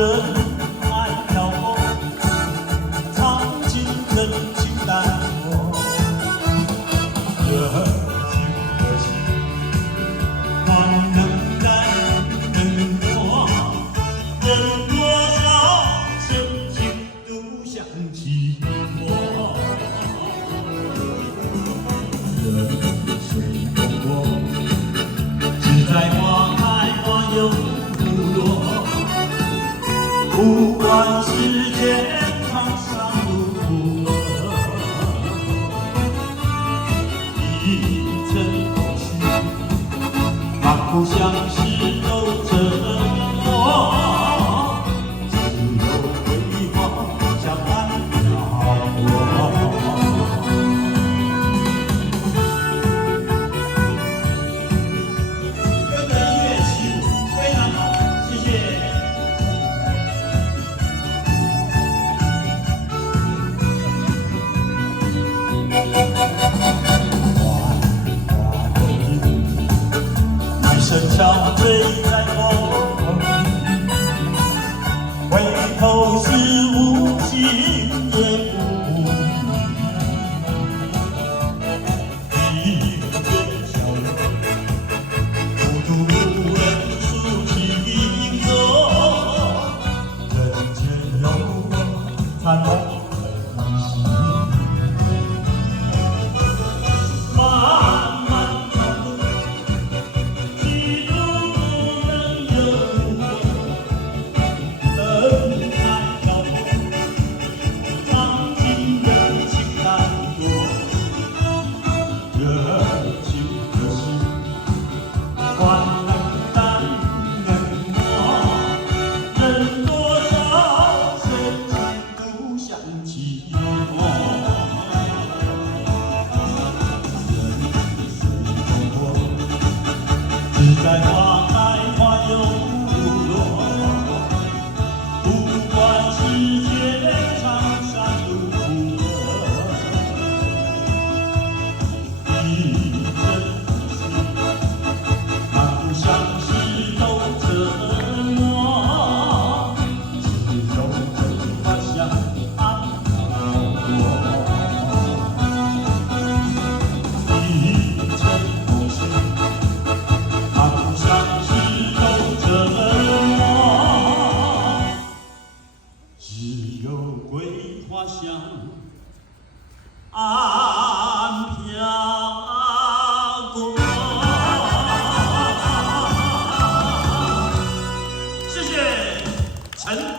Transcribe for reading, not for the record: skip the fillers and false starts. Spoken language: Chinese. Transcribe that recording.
人海漂泊，尝尽人情淡薄，热情的心，光能感人多，人多少深情独享寂寞。人水中过，只在花开花又落。不管世间沧桑如何，一尘空虚，仿佛相识都沉默，只有桂花香岸飘落。这个音乐起舞非常好，谢谢。声憔悴在风，回头是无情也不一人笑容，孤独人诉情歌，人间有我残红的心。只在花开花又落，不管世间沧桑如何，一阵风息，仿佛相识都沉默，只有桂花香岸飘落。一阵风息。只有桂花香啊。